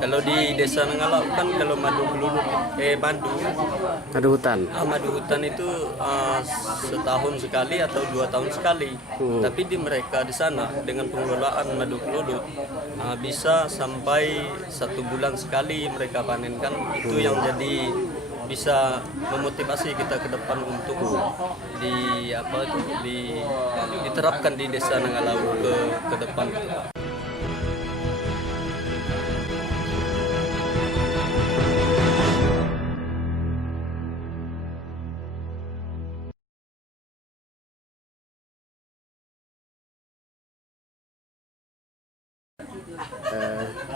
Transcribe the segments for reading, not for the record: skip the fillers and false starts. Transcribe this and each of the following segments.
Kalau di Desa Nangalau kan kalau madu keluluk, Madu hutan. madu hutan itu setahun sekali atau 2 tahun sekali. Tapi di mereka di sana dengan pengelolaan madu keluluk bisa sampai 1 bulan sekali mereka panenkan. Itu yang jadi bisa memotivasi kita ke depan untuk diterapkan di Desa Nangalau ke depan.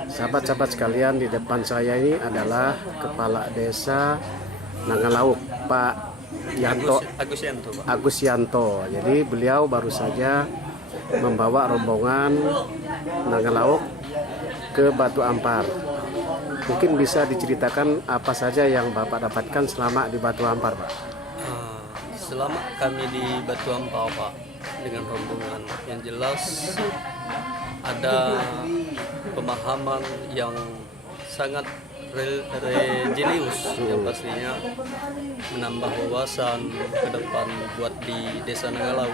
Sahabat-sahabat sekalian, di depan saya ini adalah Kepala Desa Nangalau, Pak Agus Yanto. Jadi beliau baru saja membawa rombongan Nangalau ke Batu Ampar. Mungkin bisa diceritakan apa saja yang Bapak dapatkan selama di Batu Ampar, Pak? Selama kami di Batu Ampar, Pak, dengan rombongan yang jelas ada pemahaman yang sangat religius yang pastinya menambah wawasan ke depan buat di Desa Nangalau.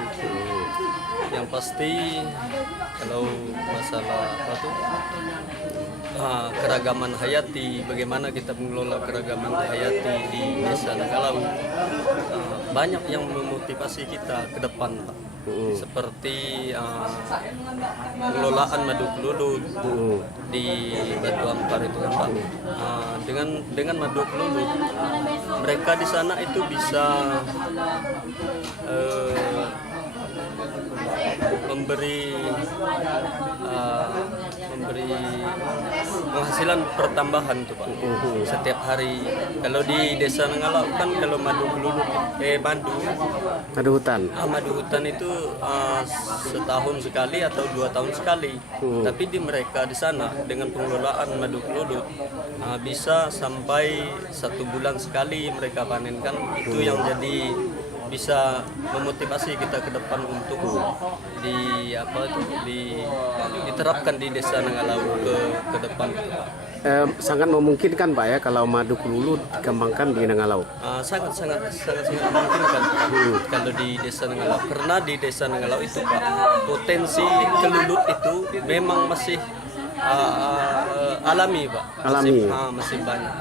Yang pasti kalau masalah keragaman hayati, bagaimana kita mengelola keragaman hayati di Desa Nangalau, banyak yang memotivasi kita ke depan, Pak. Seperti pengelolaan madu keluluk di Batu Ampar itu kan, Pak. Dengan madu keluluk mereka di sana itu bisa memberi penghasilan pertambahan tuh, Pak, setiap hari. Kalau di Desa Nangalau kan kalau madu keluluk Madu hutan. madu hutan itu setahun sekali atau 2 tahun sekali. Tapi di mereka di sana dengan pengelolaan madu keluluk bisa sampai 1 bulan sekali mereka panenkan. Itu yang jadi bisa memotivasi kita ke depan untuk diterapkan di Desa Nangalau ke depan. Sangat memungkinkan, Pak, ya, kalau madu keluluk dikembangkan di Nangalau. Sangat memungkinkan kalau di Desa Nangalau, karena di Desa Nangalau itu, Pak, potensi keluluk itu memang masih alami, Pak. Masih banyak.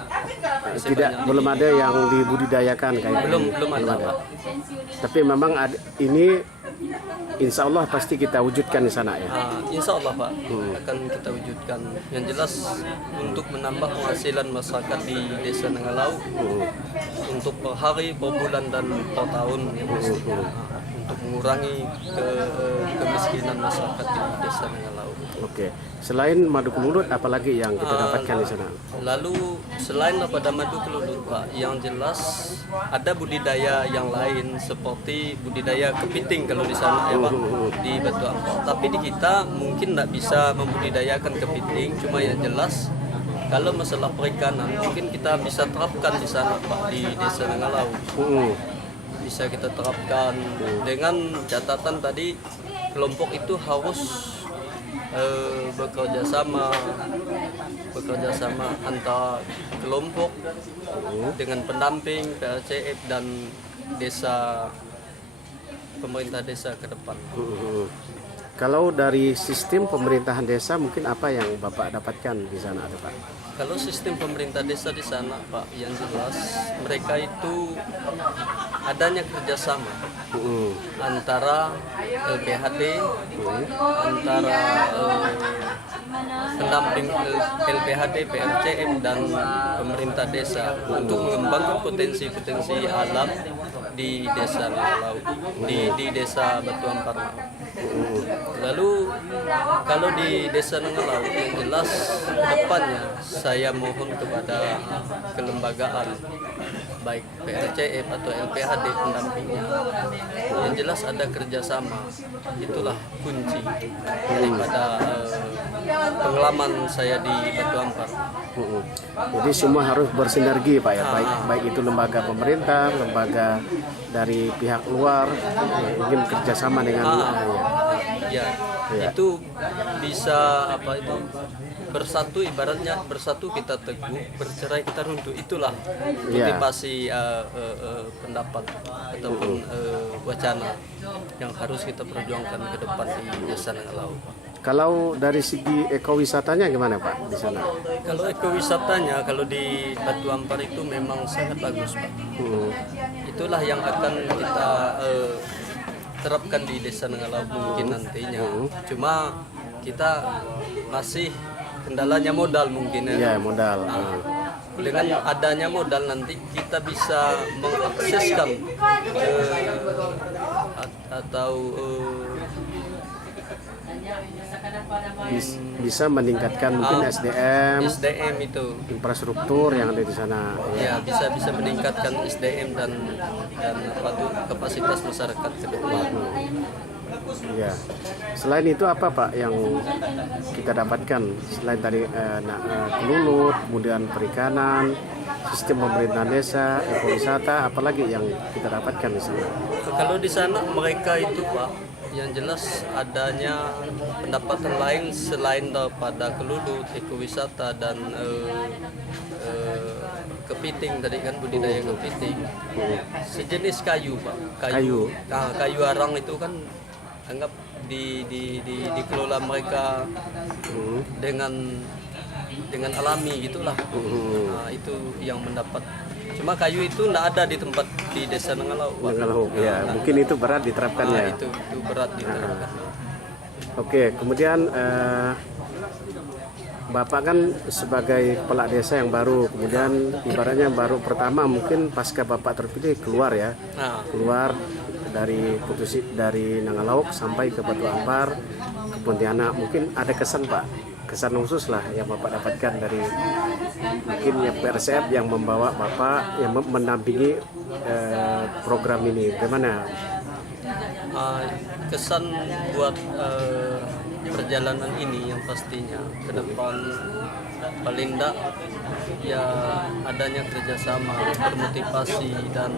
Belum ada yang dibudidayakan kayak belum ada, Pak. Tapi memang ini insya Allah pasti kita wujudkan di sana, ya. Insya Allah, Pak, akan kita wujudkan. Yang jelas untuk menambah penghasilan masyarakat di Desa Nangalau untuk per hari, per bulan, dan per tahun, ya, pasti. Untuk mengurangi kemiskinan masyarakat di Desa Nangalau. Oke. Selain madu keluluk, apalagi yang kita dapatkan di sana? Lalu selain daripada madu keluluk, Pak, yang jelas ada budidaya yang lain seperti budidaya kepiting kalau di sana, ya, Pak, di Batu Ampar. Tapi di kita mungkin tidak bisa membudidayakan kepiting, cuma yang jelas kalau masalah perikanan mungkin kita bisa terapkan di sana, Pak, di Desa Nangalau. Bisa kita terapkan dengan catatan tadi kelompok itu harus bekerja sama antara kelompok dengan pendamping PLCF dan desa, pemerintah desa ke depan. Kalau dari sistem pemerintahan desa, mungkin apa yang Bapak dapatkan di sana, ada, Pak? Kalau sistem pemerintah desa di sana, Pak, yang jelas mereka itu adanya kerjasama antara LPHD, antara pendamping LPHD, PLCM, dan pemerintah desa untuk mengembangkan potensi-potensi alam di Desa Nangalau, di Desa Batu Ampar. Lalu kalau di Desa Nangalau, yang jelas kedepannya saya mohon kepada kelembagaan baik PLCF atau LPHD pendampingnya, yang jelas ada kerjasama. Itulah kunci daripada pengalaman saya di Batu Ampar. Jadi semua harus bersinergi, Pak, ya, baik itu lembaga pemerintah, lembaga dari pihak luar, ingin kerjasama dengan ya. Itu bisa bersatu, ibaratnya bersatu kita teguh, bercerai kita runtuh. Itulah Iya. motivasi pendapat ataupun wacana yang harus kita perjuangkan ke depan di Desa Nangalau. Kalau dari segi ekowisatanya gimana Pak di sana? Kalau ekowisatanya, kalau di Batu Ampar itu memang sangat bagus, Pak. Itulah yang akan kita terapkan di Desa Nangalau mungkin nantinya. Cuma kita masih kendalanya modal mungkin Ya, ya. modal. Dengan adanya modal nanti kita bisa mengakseskan atau Bisa meningkatkan mungkin SDM itu. infrastruktur yang ada di sana. Ya, bisa meningkatkan SDM dan apa tuh kapasitas masyarakat ke depan. Ya. Selain itu apa Pak yang kita dapatkan selain tadi kelulut, kemudian perikanan, sistem pemerintahan desa, ekowisata, apalagi yang kita dapatkan di sana? Kalau di sana mereka itu Pak, yang jelas adanya pendapatan lain selain daripada kelulut, ekowisata dan kepiting tadi kan, budidaya kepiting. Sejenis kayu Pak, Kayu. Nah, kayu arang itu kan anggap dikelola mereka dengan alami gitulah. Nah, itu yang mendapat. Cuma kayu itu tidak ada di tempat di Desa Nangalau. Nangalau, ya, mungkin itu berat diterapkannya. Itu berat diterapkan. Oke, kemudian Bapak kan sebagai kepala desa yang baru, kemudian ibaratnya baru pertama mungkin pasca Bapak terpilih keluar ya, Nah, keluar dari Nangalau sampai ke Batu Ampar, ke Pontianak. Mungkin ada kesan Pak, kesan khusus lah yang Bapak dapatkan dari mungkin yang PRCF yang membawa Bapak yang mendampingi program ini. Bagaimana? kesan buat perjalanan ini yang pastinya ke depan paling tidak ya adanya kerjasama, bermotivasi dan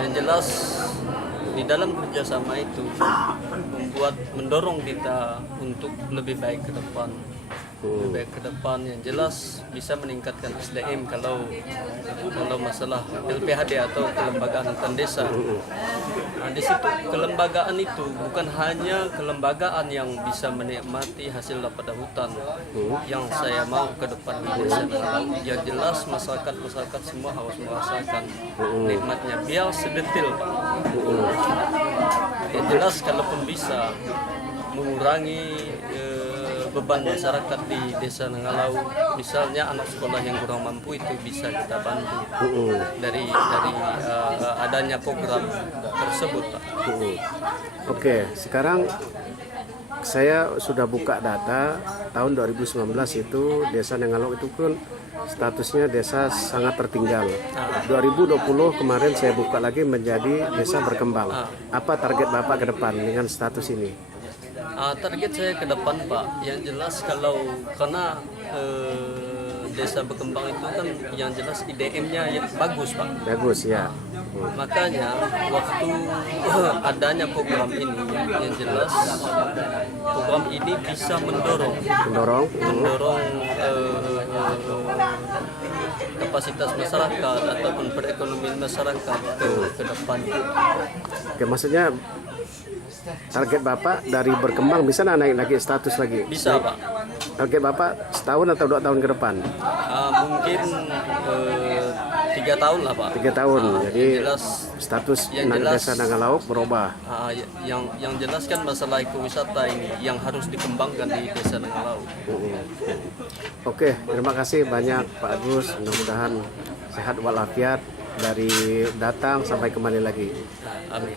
yang jelas di dalam kerjasama itu mendorong kita untuk lebih baik ke depan. Lebih baik ke depan yang jelas bisa meningkatkan SDM kalau masalah LPHD atau kelembagaan hutan desa. Nah, di situ kelembagaan itu bukan hanya kelembagaan yang bisa menikmati hasil daripada hutan yang saya mau ke depan di desa. Yang jelas masyarakat semua harus merasakan nikmatnya biar sedetil Pak. Yang jelas kalaupun bisa mengurangi beban masyarakat di Desa Nangalau, misalnya anak sekolah yang kurang mampu itu bisa kita bantu dari adanya program tersebut Pak. Oke, sekarang saya sudah buka data tahun 2019 itu Desa Nangalau itu pun statusnya desa sangat tertinggal. 2020 kemarin saya buka lagi menjadi desa berkembang. Apa target Bapak ke depan dengan status ini? Target saya ke depan Pak, yang jelas karena desa berkembang itu kan yang jelas IDM-nya yang bagus Pak. Bagus ya. Makanya waktu adanya program ini yang jelas program ini bisa mendorong kapasitas masyarakat ataupun perekonomian masyarakat ke depan. Oke, maksudnya target Bapak dari berkembang bisa naik lagi status lagi? Bisa Pak. Target Bapak setahun atau 2 tahun ke depan? Mungkin 3 tahun lah Pak. 3 tahun. Jadi jelas, status Desa Nangalau berubah. Yang jelas kan masalah ekowisata ini yang harus dikembangkan di Desa Nangalau. Oke, terima kasih banyak Pak Agus. Mudah-mudahan sehat walafiat dari datang sampai kembali lagi. Amin.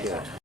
Ya.